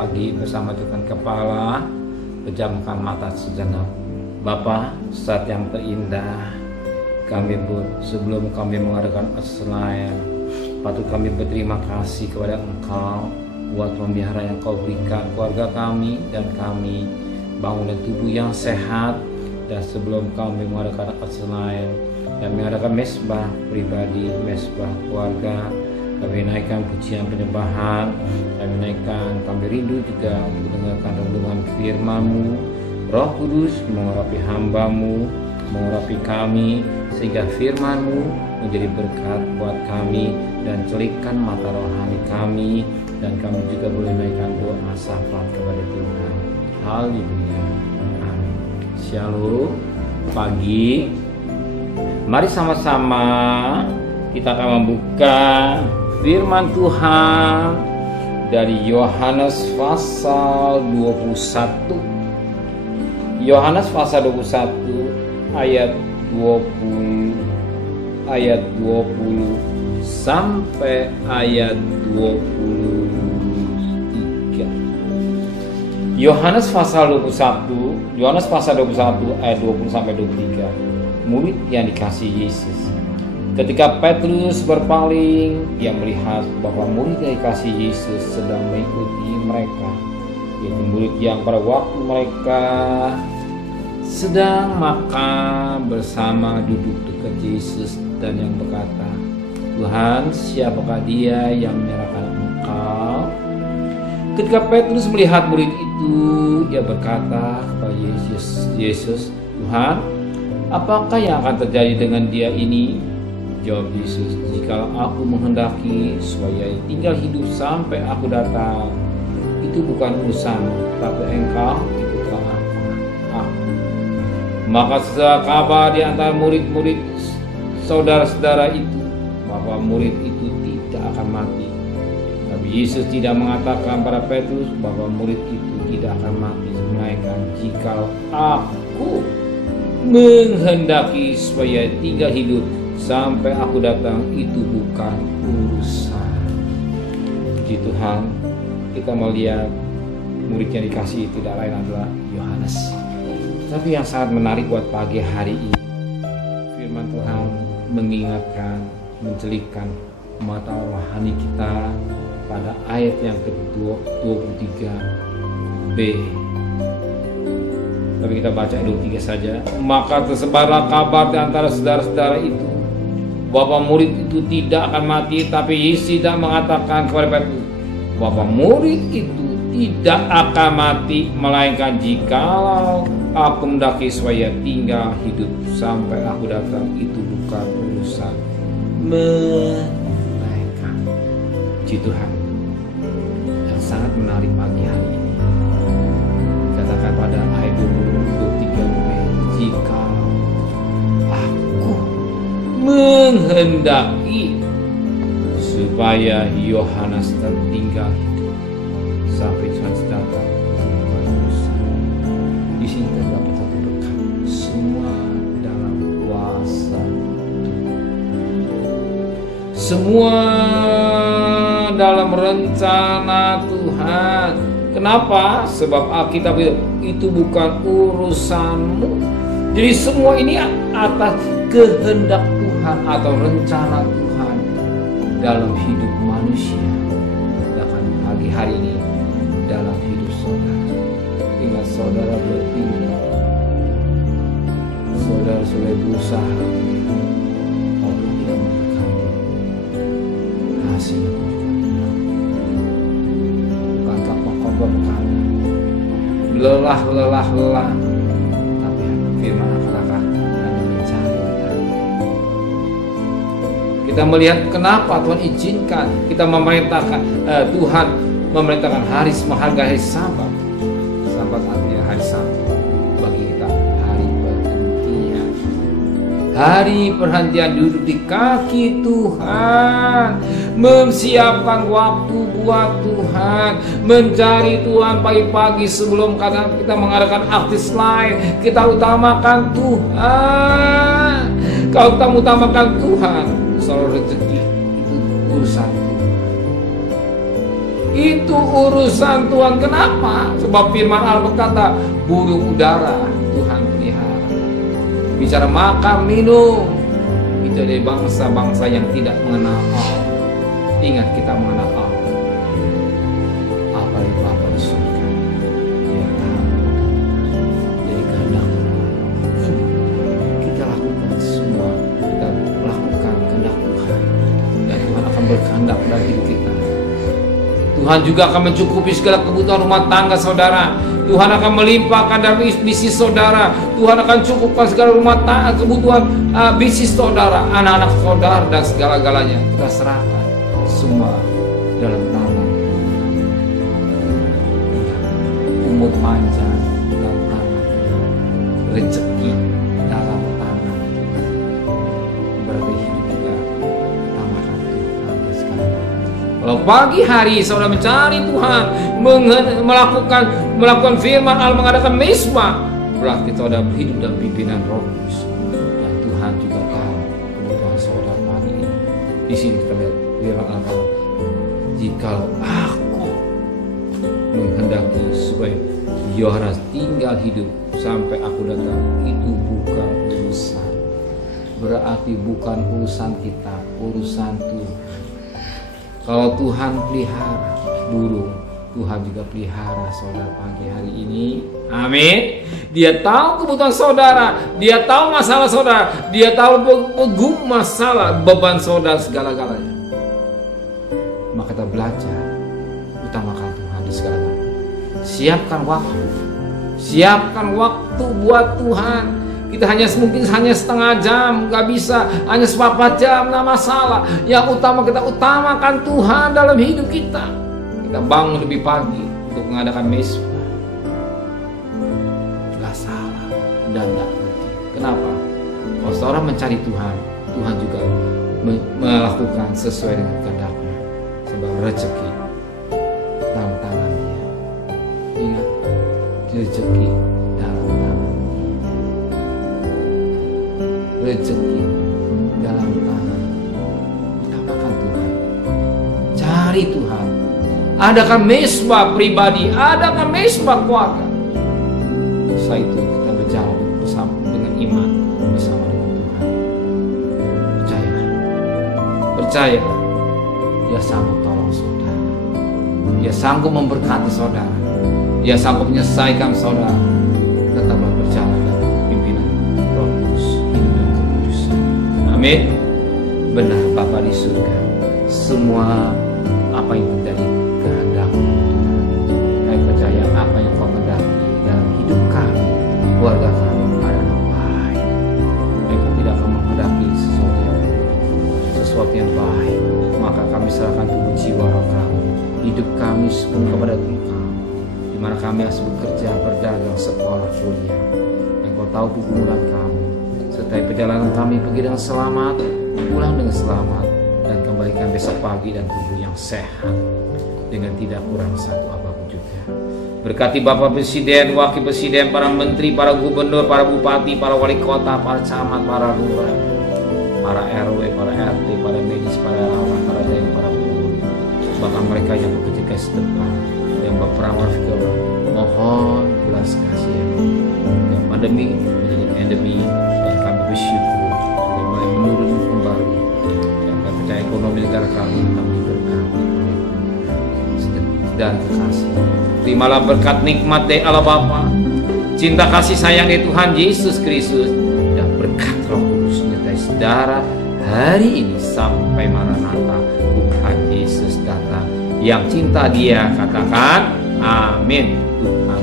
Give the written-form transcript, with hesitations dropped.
pagi bersama Tuhan Kepala. Pejamkan mata sejenak. Bapa, saat yang terindah kami sebelum kami mengadakan Asnael, patut kami berterima kasih kepada Engkau buat pemeliharaan yang Kau berikan keluarga kami dan kami, bangunan tubuh yang sehat. Dan sebelum kami mengadakan Asnael dan mengadakan mesbah pribadi, mesbah keluarga, kami naikkan pujian penyembahan, kami naikkan, kami rindu juga untuk mendengarkan renungan firman-Mu. Roh Kudus mengurapi hamba-Mu, mengurapi kami, sehingga firman-Mu menjadi berkat buat kami dan celikkan mata rohani kami, dan kami juga boleh naikkan doa syafaat kepada Tuhan. Haleluya. Amin. Shalom. Pagi, mari sama-sama kita akan membuka firman Tuhan dari Yohanes pasal 21. Yohanes pasal 21 ayat 20 sampai ayat 23. Yohanes pasal 21 ayat 20 sampai 23. Murid yang dikasihi Yesus. Ketika Petrus berpaling, dia melihat bahwa murid yang dikasihi Yesus sedang mengikuti mereka, yaitu murid yang pada waktu mereka sedang makan bersama duduk dekat Yesus, dan yang berkata, Tuhan, siapakah dia yang menyerahkan Engkau? Ketika Petrus melihat murid itu, ia berkata kepada Yesus, Tuhan, apakah yang akan terjadi dengan dia ini? Jawab Yesus, jika aku menghendaki supaya tinggal hidup sampai aku datang, itu bukan urusanmu, tapi engkau ikutlah aku. Maka setelah kabar di antara murid-murid saudara-saudara itu bahwa murid itu tidak akan mati. Tapi Yesus tidak mengatakan pada Petrus bahwa murid itu tidak akan mati, melainkan jika aku menghendaki supaya tinggal hidup sampai aku datang, itu bukan urusan. Puji Tuhan, kita melihat murid yang dikasihi tidak lain adalah Yohanes. Tapi yang sangat menarik buat pagi hari ini, firman Tuhan mengingatkan, mencelikkan mata rohani kita pada ayat yang ke-23b. Tapi kita baca 23 saja. Maka tersebarlah kabar di antara saudara-saudara itu bahwa murid itu tidak akan mati, tapi Yesus tidak mengatakan kepada Petrus bahwa murid itu tidak akan mati, melainkan jikalau aku mendaki supaya tinggal hidup sampai aku datang, itu bukan urusan mereka. Puji Tuhan, yang sangat menarik pagi hari ini, katakan pada ayat 23b, jika aku menghendaki supaya Yohanes tertinggal hidup sampai Tuhan datang. Di sini terdapat satu berkat, semua dalam kuasa Tuhan, semua dalam rencana Tuhan. Kenapa? Sebab Alkitab itu bukan urusanmu. Jadi semua ini atas kehendak Tuhan atau rencana Tuhan dalam hidup manusia. Bahkan pagi hari ini dalam hidup saudara. Ingat, saudara bertindak, saudara sudah berusaha, Allah tidak memberkati, hasilnya bukankah pokok berkata lelah, tapi firman akan hanya mencari. Kita melihat kenapa Tuhan izinkan kita memerintahkan, Tuhan memerintahkan hari menghargai Sabat. Sabat artinya hari Sabtu, bagi kita hari perhentian. Hari perhentian duduk di kaki Tuhan, memsiapkan waktu buat Tuhan, mencari Tuhan pagi-pagi sebelum kita mengadakan aktivitas lain. Kita utamakan Tuhan. Kalau kita utamakan Tuhan, soal rezeki itu urusan Tuhan. Itu urusan Tuhan. Kenapa? Sebab firman Allah berkata, burung udara Tuhan pelihara. Bicara makan, minum, itu dari bangsa-bangsa yang tidak mengenal Allah. Ingat, kita mengenal Allah. Apa di Bapa di surga, Dia tahu. Jadi kehendak kita lakukan semua, kita lakukan kehendak Tuhan, dan Tuhan akan berkehendak dalam hidup kita. Tuhan juga akan mencukupi segala kebutuhan rumah tangga saudara. Tuhan akan melimpahkan dalam bisnis saudara. Tuhan akan cukupkan segala rumah tangga, kebutuhan bisnis saudara, anak-anak saudara, dan segala-galanya. Kita serahkan semua dalam tangan Tuhan. Umur panjang dalam tangan Tuhan. Rezeki dalam tangan Tuhan. Berarti hidup kita utamakan Tuhan dan sekarang. Kalau pagi hari saudara mencari Tuhan, melakukan firman Allah, mengadakan mesbah, berarti saudara berhidup dalam pimpinan Roh Kudus. Dan Tuhan juga tahu kebutuhan saudara pagi ini. Di sini kita lihat firman Allah, jikalau aku menghendaki supaya Yohanes tinggal hidup sampai aku datang, itu bukan urusan. Berarti bukan urusan kita, urusan Tuhan. Kalau Tuhan pelihara burung, Tuhan juga pelihara saudara pagi hari ini. Amin. Dia tahu kebutuhan saudara, Dia tahu masalah saudara, Dia tahu masalah, beban saudara, segala-galanya. Maka kita belajar utamakan Tuhan di segala-galanya. Siapkan waktu buat Tuhan. Kita mungkin hanya setengah jam, gak bisa, hanya seperempat jam, nah masalah. Yang utama kita utamakan Tuhan dalam hidup kita. Kita bangun lebih pagi untuk mengadakan mesbah. Gak salah dan gak rugi. Kenapa? Kalau seorang mencari Tuhan, Tuhan juga melakukan sesuai dengan kehendaknya. Sebab rezeki dalam tangan Dia. Ingat, rezeki dalam tangan. Rezeki dalam tangan. Utamakan Tuhan. Cari Tuhan. Adakan mesbah pribadi, adakan mesbah keluarga. Setelah itu kita berjalan bersama dengan iman, bersama dengan Tuhan. Percayalah, Dia sanggup tolong saudara. Dia sanggup memberkati saudara. Dia sanggup menyelesaikan saudara. Tetaplah berjalan dalam pimpinan Roh Kudus, hidup dan kekudusan. Amin. Benar Bapa di surga, semua apa yang terjadi kehendak Tuhan. Saya percaya apa yang Kau kehendaki dalam hidup kami, keluarga kami adalah baik. Kau tidak akan menghendaki sesuatu yang baik. Maka kami serahkan tubuh jiwa roh kami, hidup kami sepenuhnya kepada Engkau. Di mana kami harus bekerja, berdagang, sekolah, kuliah. Yang Kau tahu pergumulan kami. Sertai perjalanan kami pergi dengan selamat, pulang dengan selamat, dan kembalikan besok pagi dan tubuh yang sehat dengan tidak kurang satu apapun juga. Berkati Bapak Presiden, Wakil Presiden, para Menteri, para Gubernur, para Bupati, para Wali Kota, para Camat, para Lurah, para RW, para RT, para medis, para relawan, para daerah, para guru, bahkan mereka yang bekerja ke depan, yang berperan fikirlah, mohon belas kasihan. Yang pandemi menjadi endemi, dan kami bersyukur sudah mulai menurun kembali. Dan kami percaya ekonomi negara kami diberkati oleh dan kekasih. Terimalah berkat nikmat dari Allah Bapa, cinta kasih sayang dari Tuhan Yesus Kristus, dan berkat Roh Kudus menyertai saudara hari ini sampai Maranatha, Tuhan Yesus datang. Yang cinta Dia katakan amin. Tuhan